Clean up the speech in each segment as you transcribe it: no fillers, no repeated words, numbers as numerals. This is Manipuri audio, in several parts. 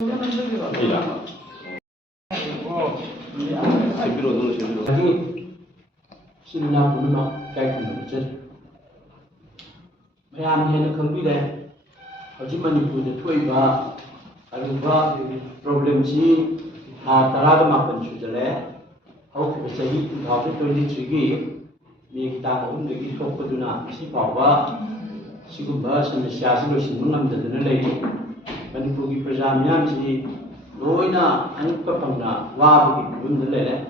Sina Purima Kaikumajor Mayam Hena Kambide Hajimanipur Tuiba Aruba problems Taraga Mapan Sudale how to say 2023 make that only talk to not see power Sigubas and the Shasilo Simunam the lady Manipugi Prajamian Loina and Kapana Wabi Bundale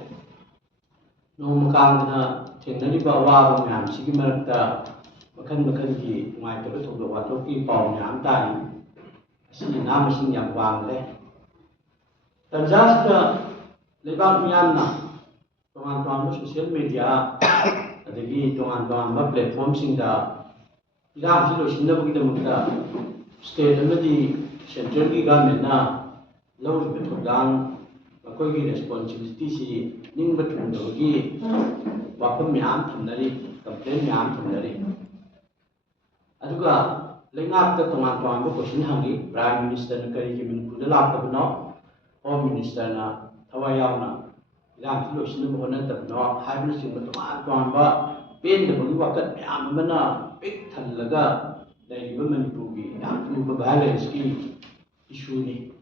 no Makana Teneriba Wabam Sigimarta Makan Makanji my capital of Watoki Pong Yam Tani Namasing Yam Wang Tanzasta Lebat Miana Tongan social media the Tongan platforms in the Iran Sinabuda state and the central government low down Makogi responsibility Ning between the Wapam Yam Tunari, complain Yam Tunari. Aduga, Lengat the Tongan question Hangi, Prime Minister Karikim Pudalap Home Minister Tawayana. Iran Sinabuana the North, Hybrid Tonga, Pain the Buwakat Yamana, Big Talaga, the women to be Yamu violence issue.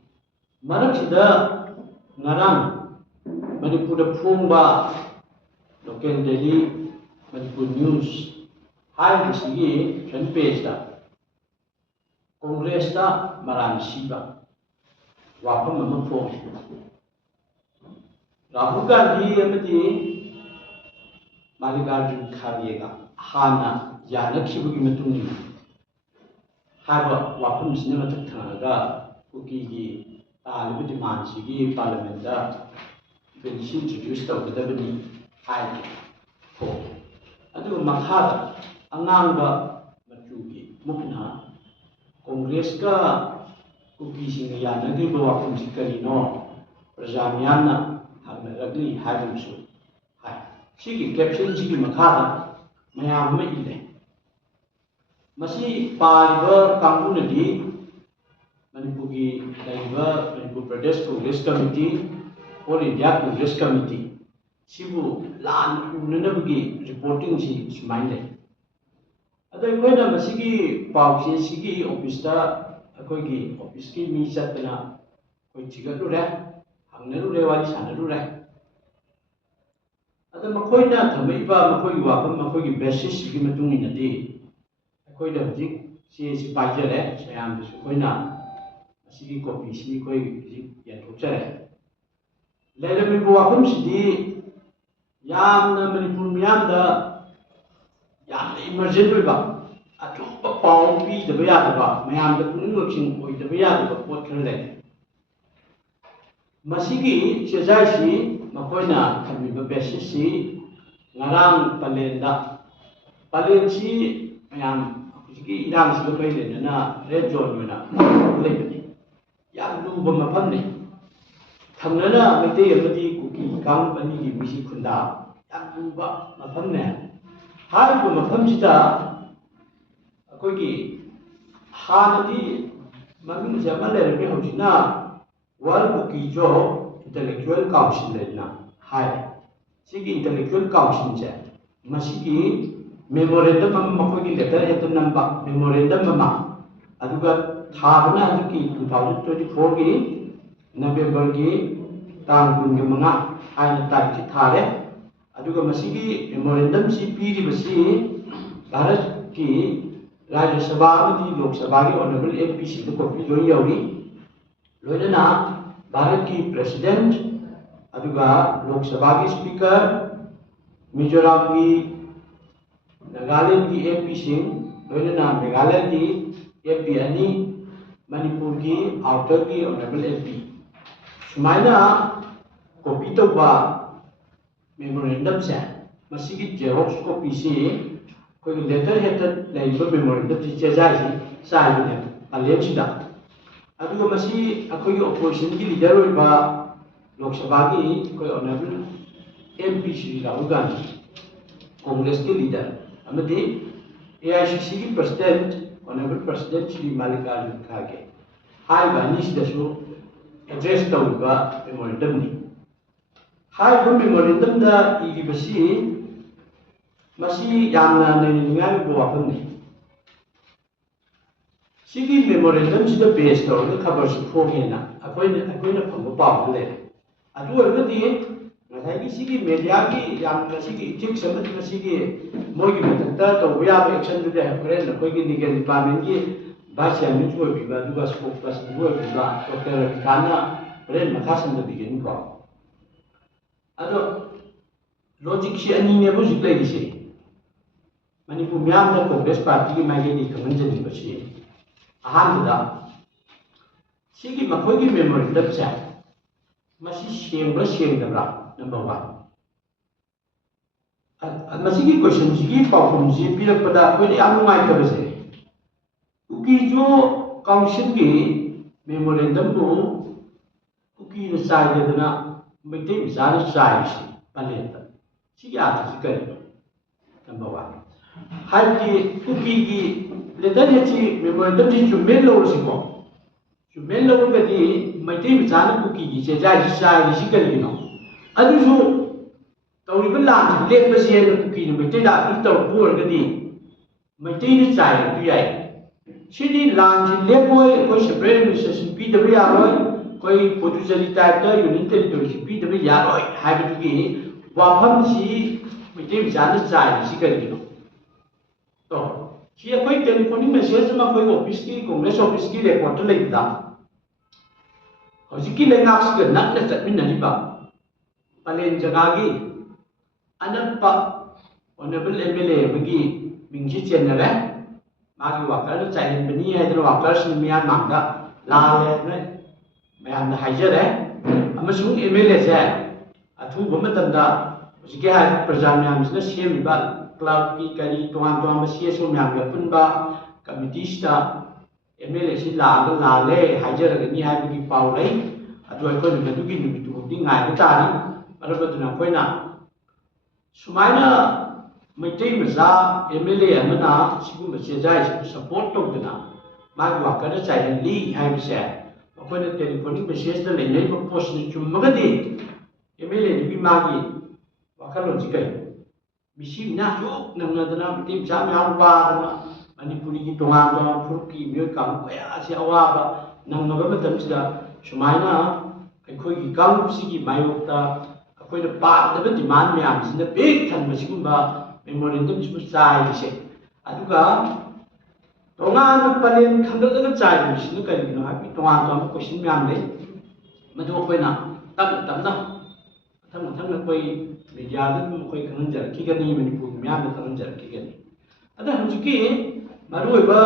Marakida Narang. Manipur Pumba, local Delhi, Manipur News, high Sigi, front page Congress Maran Shiba, Wapam Phone. Rahul Gandhi Amati Maligarjun Kariega, Hana, Yanak Shibukimatuni, Haba Wapam Cinematanaga, Ukigi, Libidiman Sigi, Parliament. When she introduced over the Beni high for. I do Makada, Ananga Matuki, Mukna, Congress cookies in the Yanagibo from Sikarino, Rajamiana, Hagnagli, Hadamsu. Hi. She caption Jigi Makada, Mayam Mele. Masi Pariver Kangunadi, Manipugi, Laiva, Manipur Pradesh Congress Committee. All India Congress Committee, Sibu Lan Unanabagi reporting is minded. Other way of Sigi, Pauchi, Sigi, Opista, Akogi, Opiski, me Satana, Kochigadura, Hangarure, Sanadura. Other Makoina, Tamaiba, Makoi Wapam, Makogi Bessis, Gimatung in a day. Akoida Jig, she is Bajare, Sayam, the Sukoina, Sigi copy, Sigi Koi, Yatochare. Let me go up city Yam Manipur Mianda Yam emergent river. A drop of pound be the Bayadaba, Mayam the Punimurching with the Bayadaba, what can they? Masigi, Chazashi, Makoina, can be the best see, Narang Palenda, Palensi, Mayam, Iran Silopay, and Red John, Yam Lubama family. Tamnana Mate Amati Cookie Company Misi Kunda, Yabuba, Mapamne. How from a Pamchita Akogi Hanadi Mamin Jamala Hojina, World Cookie Joe, Intellectual Council Ledna, High Sigi Intellectual Council Chat, Masiki, Memorandum Makogi letter at the number, Memorandum Mama, Aduga Tavana 2024. November Tang Bungamana, I Taki Tare, Aduga Masigi, Memorandum CP, Barat Ki, Raja Sabamati, Lok Sabagi, Honorable APC, the Kopi Loyori, Lodana, Barat Ki President, Aduga, Lok Sabagi Speaker, Mizoram Ki, Nagaland Ki APC, Lodana, Meghalaya Ki, AP Ani, Manipur Ki, Outer Ki, Honorable AP. Sumaina copy to memorandum set. Masigi Xerox copy see, letter headed labor memorandum teacher Zazi, Silent, Alexida. Aduga Masi, a opposition leader by Lok Sabagi, Honorable MPC Rahul Gandhi, Congress leader. Amadi, AICC President, Honorable President Shri Mallikarjun Kharge. Hi, Banish Dasu. address tawba memorandum ni hai bu memorandum da iribasi masi yamna neningai bu wafam ni sigi memorandum sida base tawga khabar su phogena akoina phangba paw le adu orgadi ngasai sigi media ki yamna sigi ethics amati sigi mogi matakta tawba ya action de friend koi ki legal department ki vice chairman chu bi ba duga spokesperson chu bi ba dr kana friend makhasan da begin ko ado logic si ani ne bu jiklai si manipur myam da congress party ki mai ni kaman jani ba si ahan da sigi makhoi ki memorandum cha masi seng da number 1 masigi question sigi perform ji pilak pada koi am mai ta base uki jo council ki memorandum bu uki na sai da mai te bizarre sai si paleta sigi ata sikari number 1 hai ki uki ki letter ji memorandum ji jumen lo si ko jumen lo ga di mai te bizarre uki ji se jai sai sikari no adu jo tawri ba lam le ba se na uki ni mai te da ki taw bu ga di mai te ni sai tu yai sini lam ji le boy ko separate administration PW roi koi Puducherry type da union territory PW roi hai ba ki wafam si mai te bizarre sai sikari no to si koi telephonic message ma koi office ki congress office ki report lai da hoji ki lengak si nak na chatmin na ba palen jaga gi anapa honorable MLA bagi mingji chen na le magi wakar chai bani hai dro wakar sin mian mangda la le ne mayan na haija re amasung MLA se athu bamatam da hoji ke hai praja myam sina CM ba club ki kari tuan ma CSO myam ga pun ba committee sta MLA si la le haija ga ni hai bagi pau lai adu ko ni du gi ni tu ding ngai ba ta ni arabaduna koina sumaina maitai maza MLA amana sigum sejai support tokdana magi wakana chai li hai bise koina telephonic message da lenai ba post ni chumagadi MLA ni magi wakalo jikai misi na yo namnadana tim cha ma ba na manipuri ki tonga to furki myo kam ya si awaba nangnaga matam sida sumaina khoi ki kam sigi mayokta koi da pa da demand me am sin da big than masigumba memorandum chu chai se aduga tonga na palen khandal da chai ni sin ka ni no ha pi tonga to question me am le madu koi na tam na thang na koi media da koi khan jar ki ga ni manipur me am da khan jar ki ga ni ada hujiki maru ba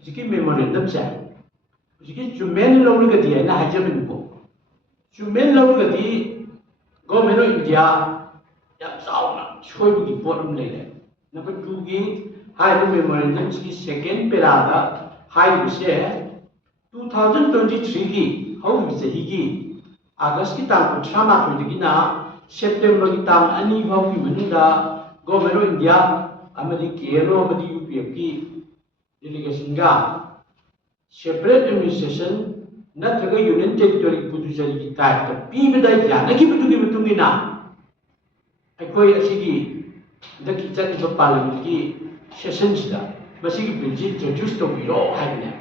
hujiki memorandum chai hujiki jumen lo ga di na hajabin ko jumen lo ga di Government of India yam sauna choi bu ki problem le le number 2 ki hai the memorandum ki second parada hai bu se 2023 ki how bi se hi ki August ki tang 13 ki na September ki tang ani how ki manunda Government of India amadi Kerala amadi UPF ki delegation ga separate administration natraga union territory Puducherry ki type ta pi bidai ya na ki butungina akoi asigi da ki chat ba parliament ki session sida basigi bill ji introduce to biro haina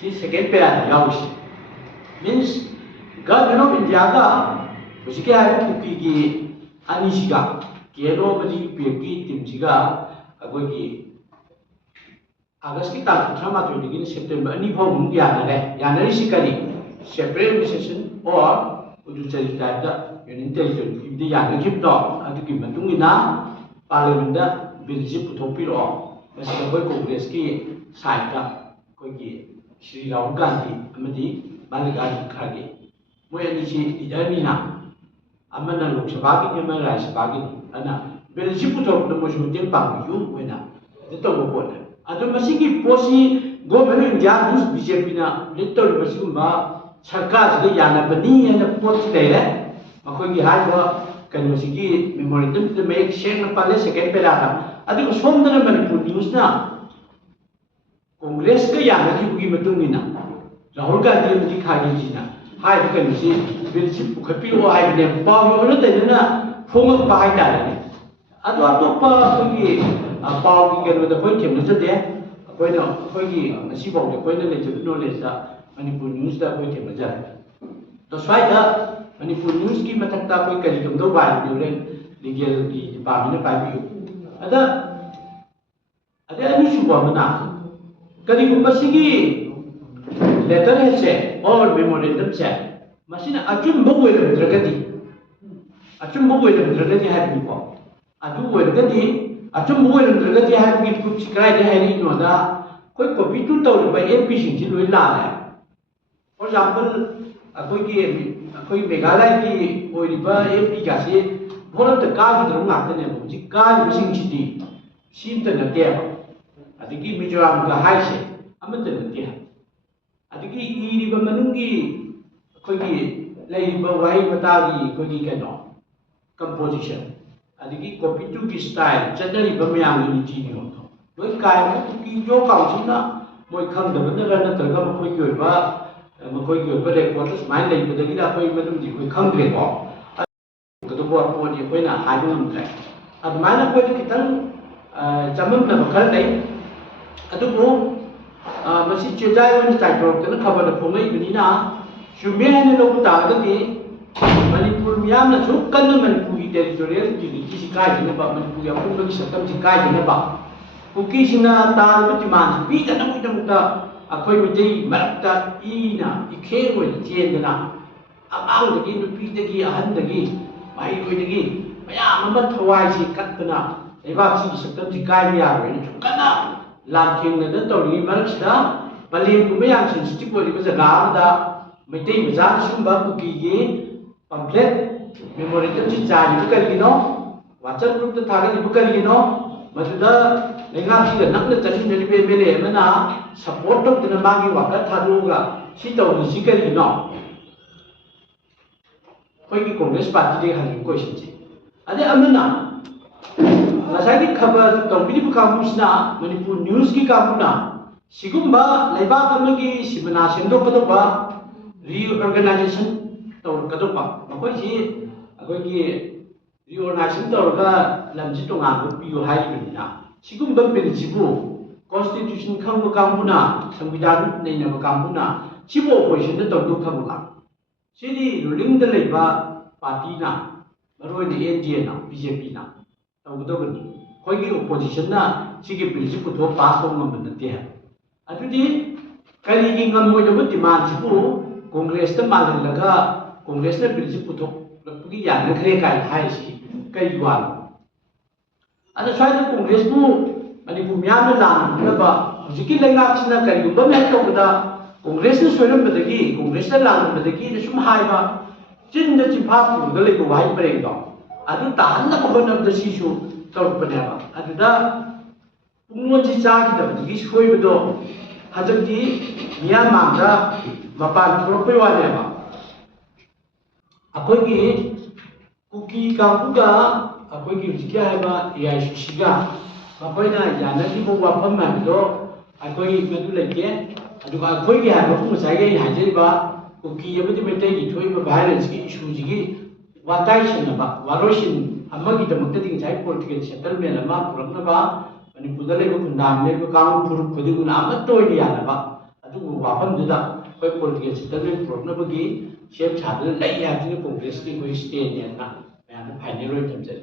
si second para yaw si means government of India ga basigi ha ku ki ani siga kero bali pi team siga akoi ki August ki tang 13 begin September ani bhau mung ya na re sikari separate administration or Puducherry type da union territory ki ya na gip do adu ki matungina parliament da bill ji puthopi ro masi koi congress ki side da koi ki Sri Rahul Gandhi amadi Mallikarjun Kharge moi ani ji leader ni na amana Lok Sabha ki ni amana Rajya Sabha ki ana bill ji puthop da mo ju tem pang yu wena de to bo na adu masigi posi government of India dus BJP na little masigumba sarkar de yana bani na pot de le makoi gi hai ba kan masigi memorandum de make share na pale second pela ta adu som da Manipur news na congress ka yana ki bugi matung ni na Rahul Gandhi ji khagi ji na hai cái gì bên ship của cái piu hai cái này bao nhiêu nó tên là phong ở hai đại này à đó top cái bao cái nó phải kiểm nó rất đấy phải nó phải cái ship bảo cái phải nó lấy nó lấy ra Manipur news đã phải kiểm nó ra đó sai đó Manipur news cái mà thằng ta phải cái gì cũng đâu bài điều lên legal di department nó phải biểu ada anu subuh mana kali kupasigi letter hese or memorandum se masina achun bogu ele dragadi achun bogu ele dragadi hai ko adu ele gadi achun bogu ele dragadi hai ki group sikrai de hai no da koi copy tu to ba mp sing ji loi la la for example akoi meghalaya ki oiriba mp ka se bhorat ka gi drum ngak ne bo ji ka gi sing chi di sim ta na ke adigi Mizoram ka hai se amata na ke adigi iriba manungi akoi leiba wai mata gi koi ke no composition adigi copy to ki style chadari ba myang ni ji ni no loi kai ki jo kaung sin na moi khang da na ra na ta ga koi gyoi ba koi gyoi ba record smile nei ba da gi da koi manung ji koi khang de ko cái đó bộ bộ thì quay là hai mươi năm rồi, mà nó quay cái thằng chăm năm là một cái đấy, đó bố mà xin chia sẻ với giải phóng cái nó không phải là phổ mấy cái gì nào, chủ miền này nó cũng tạo cái gì, Manipur miền là số cân nó Manipur territorial chỉ cái gì nữa bảo Manipur cũng được sản phẩm chỉ cái gì nữa bảo, cái gì na ta nó chỉ mang bị cái nó cũng trong ta, khơi một cái mà ta y na, y khéo rồi chuyện đó na, ang cái nó bị cái anh cái mai koi dagi mayam ama thawai si katna leibak si saktam si kai ya ro ni kana lam thing na to ri marak sida balim ku mayam sin si ko ri ba jaga da maitai bazar sumba ku ki gi pamphlet memorandum si cha ni ka ri no whatsapp group ta thaga ni ka ri no maduda lenga si da nak na chani ni be mele mana support to na ma gi wa ka thadu ga si to ni si ka ri no koi ki Congress party de hang ko sin chi ade amana ngasai ki khabar tongbi bu ka musna Manipur news ki ka muna sigumba laiba kamagi sibana sendo ka ba reorganization to ka ba koi ji koi ki reorganization to ga lamji to nga bu pi hai bi na sigumba pe ji bu constitution khang bu ka muna sambidan nei na ka muna chibo opposition de to du ka bu Sini ruling the leba party na, baru ini NDA na, BJP na, tahu betul kan? Kau ini opposition na, sigi prinsip itu pas tu membenarkan dia. Adu di kali ini kan mau jemput di mana sipu, Kongres tu malah laga, Kongres tu prinsip itu, pergi yang negeri kaya hai si, kaya jual. Ada suatu Kongres tu, mana bumia melang, apa? Jika lengkap sih na kaya jual, mereka kita Congress na soiram badagi Congress na lang badagi na sum haiba chin na chimpa pu da le ko wai preng do adu tan na ko na da si su tor pa ba adu da pungmo ji cha ki da badagi soi bdo hajak di Myanmar da mapan pro pe wa ne ba akoi ki kuki ka ku ga akoi ki ji kya ba AICC ga akoi na ya na di bo wa pham ma do akoi me du le ke aduga khoi gi ha ko sai ge ha je ba ko ki ye bi me te gi thoi ba violence ki issue ji gi wa tai shin na ba wa ro shin amma gi da mak ding sai political settlement ma puram na ba ani pudale ko kundam le ko kaung pur khudi gun amma toi ni ya na ba adu wa pham du da koi political settlement puram na ba gi shem cha de lai ya ji congress ki koi state ne na ya na phai ne ro tam je